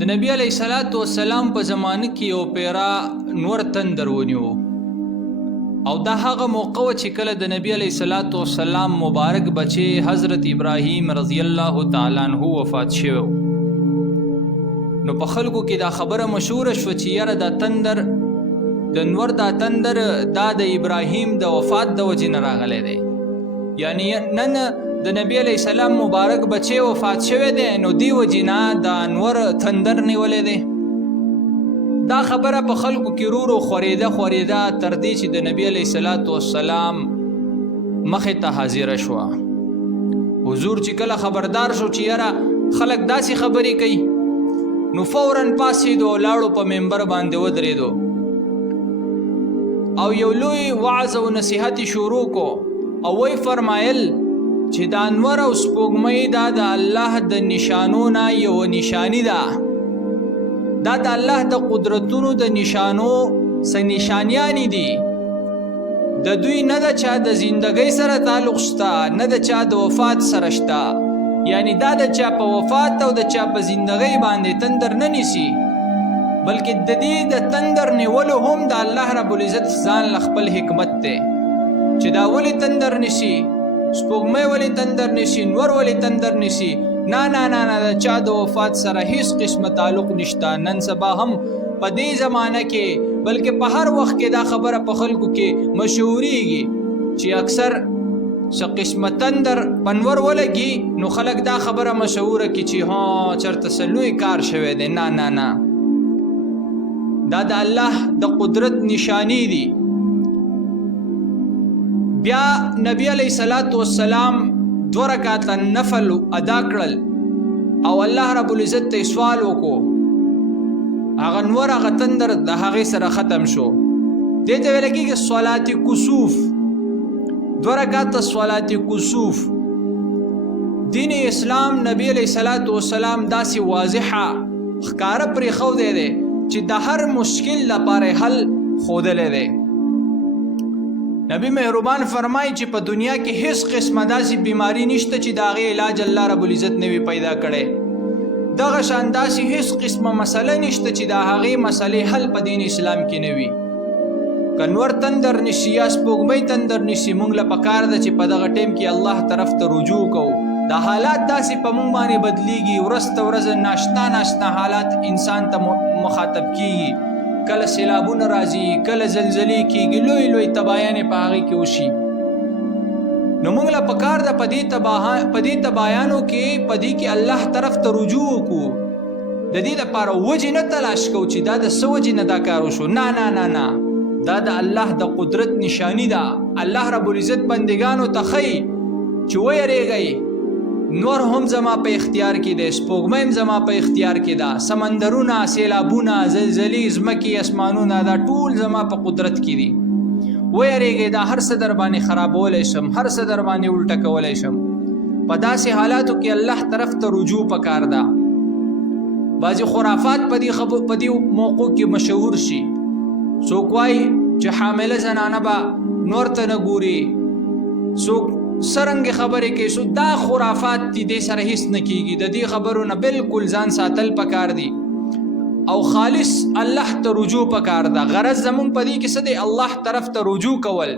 د نبی علیه الصلاۃ والسلام په زمانه کې یو پیرا نور تندر ونیو او دا هغه موقع چې کله د نبی علیه الصلاۃ والسلام مبارک بچي حضرت ابراهیم رضی الله تعالی عنہ وفات شو. نو په خلکو کې دا خبره مشهور شو چې یاره دا تندر د نور دا تندر دا د ابراهیم د وفات د وجې نه راغلی دی، یعنی نن د نبی علیہ السلام مبارک بچه وفات شوه دی نو دی وجینا دا انور تندر نیولې دی. دا خبره په خلکو کې رورو خوریده تر دې چې د نبی علیہ الصلوۃ والسلام مخه ته حاضر شو. حضور چې کله خبردار شو چې یاره خلک داسې خبرې کوي نو فوراً پاسېدو، لاړو په منبر باندې ودرېدو او یو لوی وعظ او نصیحت شروع کو او وی فرمایل چې دا انور او سپوږمۍ دا د الله د نشانو نه یو نشانی ده، دا د الله د قدرتونو د نشانو څه نشانیانی دي. د دوی نه د چا د زندګۍ سره تعلق شته، نه د چا د وفات سره شته، یعنی دا د چا په وفات او د چا په زندګۍ باندې تندر نه نیسي، بلکې د دې د تندر نیولو هم د الله رب العزت ځان له خپل حکمت دی چې دا ولې تندر نیسي، سپوږمۍ ولې تندر نیسي، نور ولې تندر نیسي. نه د چا د وفات سره هیڅ قسمه تعلق نشته. نن سبا هم په دې زمانه کې بلکې په هر وخت کې دا خبره په خلکو کې مشهورېږي چې اکثر څه قسمه تندر پنور ولګي نو خلک دا خبره مشهوره کړي چې ها چېرته څه لوی کار شوی دی. نه دا د الله د قدرت نشانی دي. بیا نبی علیہ الصلوۃ والسلام 2 رکعات نفل ادا کړل او الله رب العزت ته سوال وکړو، هغه نور هغه تندر د هغې سره ختم شو. دې ته ویل کېږي صلات کسوف. 2 رکعات صلات کسوف. دین اسلام نبی علیہ الصلوۃ والسلام داسې واضحه ښکاره پرېښودی دی چې د هر مشکل لپاره حل ښودلی دی. نبی مهربان فرمایي چې په دنیا کې هیڅ قسمه داسې بیماری نشته چې د هغې علاج الله رب العزت نه وي پیدا کړی. دغه شان داسې هیڅ قسمه مسله نشته چې د هغې مسلې حل په دین اسلام کې نه وي. که نور تندر نیسي یا سپوږمۍ تندر نیسي، موږ له پکار ده چې په دغه ټیم کې الله طرف ته رجوع کوو. دا حالات داسې په موږ باندې بدلیږي، ورځ ته ورځ ناشنا حالات انسان ته مخاطب کیږي، کله سیلابونه راځي، کله زلزلې کیږي، لوی تباهیانې په هغې کې وشي. نو موږ له پکار ده په دې تباهیانو کې په دې کې الله طرف ته رجوع وکړو. د دې لپاره وجې نه تلاش کوو چې دا د څه وجې نه دا کار وشو. نه دا د الله د قدرت نشانی ده. الله رب العزت بندگانو ته ښیي چې ویریږئ، نور هم زما په اختیار کې دی، سپوږمۍ هم زما په اختیار کې ده، سمندرونه، سیلابونه، زلزلې، ځمکې، اسمانونه دا ټول زما په قدرت کې دي. ویریږئ، دا هر څه در باندې خرابولی شم، هر څه در باندې الټه کولی شم. په داسې حالاتو کې الله طرف ته رجوع پکار ده. بعضې خرافات په دې موقعو کې مشهور شي. څوک وایي چې حامله زنانه به نور ته نه ګوري، څوک سرنګ خبرې کوي. سو دا خرافات دي، دې سره هیڅ نه کیږي. د دې خبرو نه بالکل ځان ساتل پکار دي او خالص الله ته رجوع پکار ده. غرض زمونږ په دې کې څه دی؟ الله طرف ته رجوع کول.